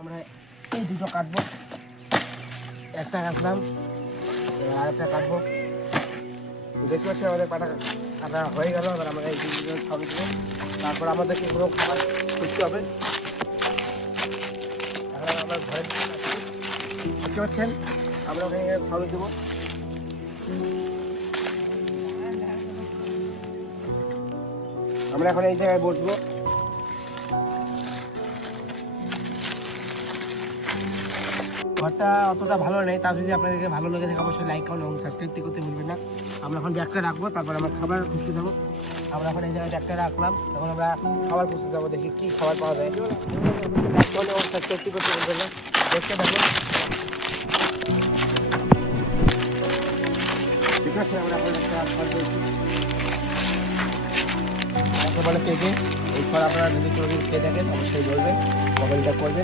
আমরা এই দুটো কাটবো, একটা কাটলাম আর একটা কাটবো। দেখতে পাচ্ছি আমাদের কাটা হয়ে গেল। এবার আমরা এই দুটো খাবো, তারপর আমাদেরকে কোনো খাবার খুঁজতে হবে। এখন আমরা ঘরে দেখতে পাচ্ছেন আমরা ওখানে খাবার দেবো। আমরা এখন এই জায়গায় বসবো। ঘরটা অতটা ভালো নেই, তা যদি আপনাদেরকে ভালো লেগে থাকে অবশ্যই লাইক করুন এবং সাবস্ক্রাইবটি করতে ভুলবেন না। আমরা এখন ব্যাগটা রাখবো, তারপর আমরা খাবার খুঁজতে যাবো। আমরা এখন এই জায়গায় ব্যাগটা রাখলাম, এখন আমরা খাবার খুঁজতে যাবো, দেখি কী খাবার পাওয়া যায়। সাবস্ক্রাইবটি করতে ভুলবেন না, দেখতে থাকুন। ঠিক আছে, আমরা এখন একটা খাবার পেয়েছি, বলে পেঁপে। এই ফল আপনারা যদি কোনোদিন খেয়ে থাকেন অবশ্যই বলবেন, কমেন্টটা করবেন।